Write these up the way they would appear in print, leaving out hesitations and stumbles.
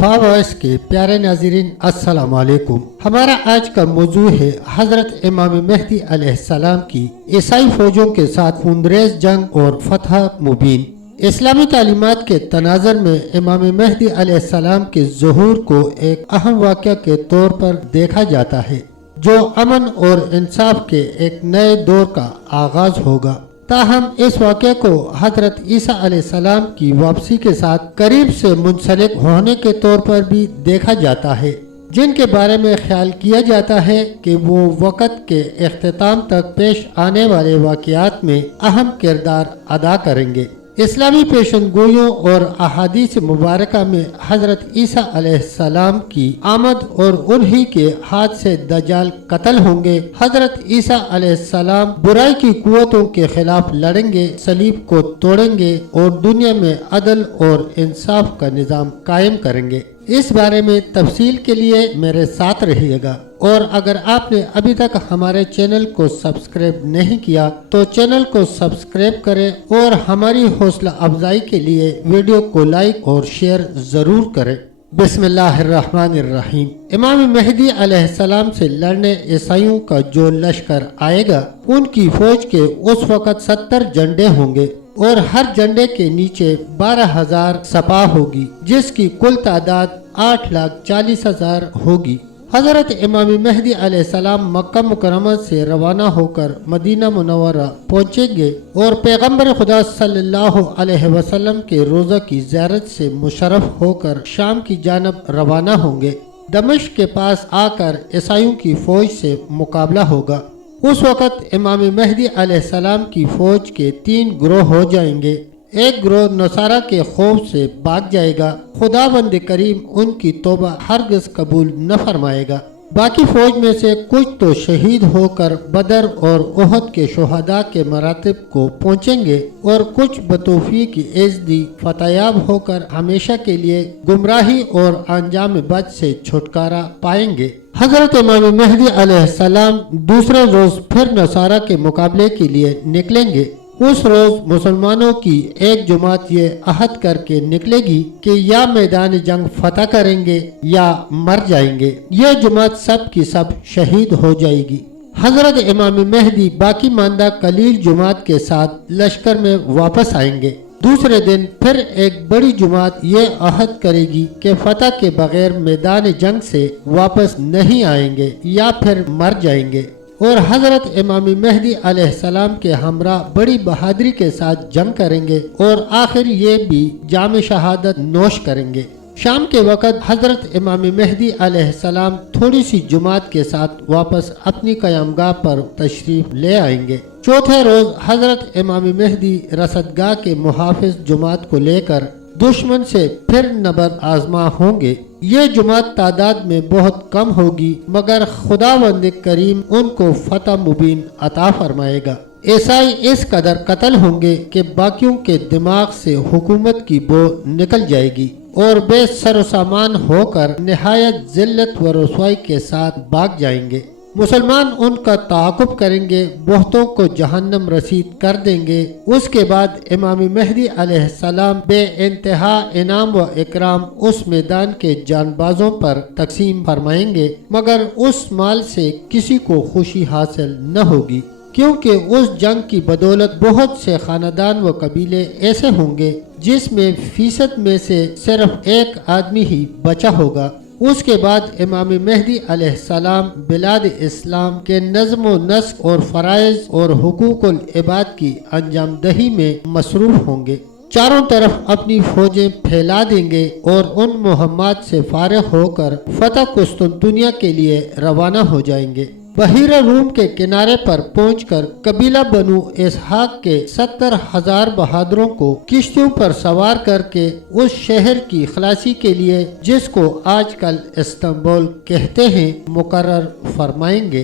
वफा वॉइस के प्यारे नाज़रीन अस्सलाम वालेकुम। हमारा आज का मौजू है हजरत इमाम मेहदी अलैहिस्सलाम की ईसाई फौजों के साथ खूनरेज़ जंग और फतह मुबीन। इस्लामी तालीमात के तनाज़र में इमाम मेहदी अलैहिस्सलाम के ज़ुहूर को एक अहम वाक़या के तौर पर देखा जाता है जो अमन और इंसाफ के एक नए दौर का आगाज होगा। ताहम इस वाक़े को हजरत ईसा अलैहिस्सलाम की वापसी के साथ करीब से मुंसलिक होने के तौर पर भी देखा जाता है, जिनके बारे में ख्याल किया जाता है कि वो वक़्त के इख्तिताम तक पेश आने वाले वाक़यात में अहम किरदार अदा करेंगे। इस्लामी पेशनगोइयों और अहादीस मुबारका में हजरत ईसा अलैहिस्सलाम की आमद और उन्हीं के हाथ से दज्जाल कत्ल होंगे। हजरत ईसा अलैहिस्सलाम बुराई की कुव्वतों के खिलाफ लड़ेंगे, सलीब को तोड़ेंगे और दुनिया में अदल और इंसाफ का निज़ाम कायम करेंगे। इस बारे में तफसील के लिए मेरे साथ रहिएगा, और अगर आपने अभी तक हमारे चैनल को सब्सक्राइब नहीं किया तो चैनल को सब्सक्राइब करें और हमारी हौसला अफजाई के लिए वीडियो को लाइक और शेयर जरूर करें। बिस्मिल्लाहिर्रहमानिर्रहीम। इमाम मेहदी अलैहिस्सलाम से लड़ने ईसाइयों का जो लश्कर आएगा, उनकी फौज के उस वक़्त 70 झंडे होंगे और हर झंडे के नीचे 12,000 सपा होगी, जिसकी कुल तादाद 8,40,000 होगी। हजरत इमाम मेहदी अलैहिस्सलाम मक्का मुकर्रमा से रवाना होकर मदीना मुनव्वरा पहुँचेंगे और पैगम्बर खुदा सल्लल्लाहु अलैहि वसल्लम के रोज़ा की ज़ियारत से मुशर्रफ होकर शाम की जानब रवाना होंगे। दमिश्क के पास आकर ईसाइयों की फौज से मुकाबला होगा। उस वक़्त इमाम मेहदी अलैहिस्सलाम की फौज के 3 गिरोह हो जाएंगे। एक गिरोह नसारा के खौफ से भाग जाएगा। खुदावंद करीम उनकी तौबा हरगिज़ कबूल न फरमाएगा। बाकी फौज में से कुछ तो शहीद होकर बदर और उहद के शुहदा के मरातब को पहुँचेंगे और कुछ बतौफीक की एज़दी फतयाब होकर हमेशा के लिए गुमराही और अंजाम बद से छुटकारा पाएंगे। हजरत इमाम मेहदी अलैहिस्सलाम दूसरे रोज फिर नसारा के मुकाबले के लिए निकलेंगे। उस रोज मुसलमानों की एक जमात ये अहद करके निकलेगी कि या मैदान जंग फतह करेंगे या मर जाएंगे। यह जमात सब की सब शहीद हो जाएगी। हजरत इमाम मेहदी बाकी मानदा कलील जमात के साथ लश्कर में वापस आएंगे। दूसरे दिन फिर एक बड़ी जमात ये अहद करेगी कि फतह के बगैर मैदान जंग से वापस नहीं आएंगे या फिर मर जाएंगे, और हजरत इमाम मेहदी अलैहिस्सलाम के हमरा बड़ी बहादुरी के साथ जंग करेंगे और आखिर ये भी जाम शहादत नोश करेंगे। शाम के वक़्त हजरत इमाम मेहदी अलैहिस्सलाम थोड़ी सी जमात के साथ वापस अपनी क़यामगाह पर तशरीफ ले आएंगे। चौथे रोज हजरत इमाम मेहदी रसदगाह के मुहाफिज जमात को लेकर दुश्मन से फिर नबर आजमा होंगे। ये जमात तादाद में बहुत कम होगी, मगर खुदावंद करीम उनको फतह मुबीन अता फरमाएगा। ईसाई इस कदर कत्ल होंगे कि बाकियों के दिमाग से हुकूमत की बो निकल जाएगी और बेसर सामान होकर निहायत जिल्लत व रसवाई के साथ भाग जाएंगे। मुसलमान उनका ताक़ुब करेंगे, बहुतों को जहन्नम रसीद कर देंगे। उसके बाद इमाम मेहदी अलैहिस्सलाम बे इंतहा इनाम व इकराम उस मैदान के जानबाजों पर तकसीम फरमाएंगे, मगर उस माल से किसी को खुशी हासिल न होगी, क्योंकि उस जंग की बदौलत बहुत से खानदान व कबीले ऐसे होंगे जिसमें फीसद में से सिर्फ एक आदमी ही बचा होगा। उसके बाद इमाम मेहदी अलैहिस्सलाम बिलाद इस्लाम के नज़्म व नस्क और फ़राइज़ और हुकूकुल इबाद की अंजाम दही में मसरूफ़ होंगे। चारों तरफ अपनी फौजें फैला देंगे और उन मुहम्मद से फारिग होकर फतह कुस्तुनतुनिया के लिए रवाना हो जाएंगे। बहीरा रूम के किनारे पर पहुंचकर कबीला बनु इसहाक के 70,000 बहादुरों को किश्तियों पर सवार करके उस शहर की खलासी के लिए, जिसको आजकल इस्तांबुल कहते हैं, मुकर्रर फरमाएंगे।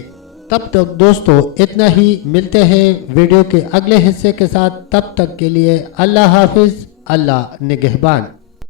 तब तक दोस्तों इतना ही। मिलते हैं वीडियो के अगले हिस्से के साथ। तब तक के लिए अल्लाह हाफिज, अल्लाह निगहबान।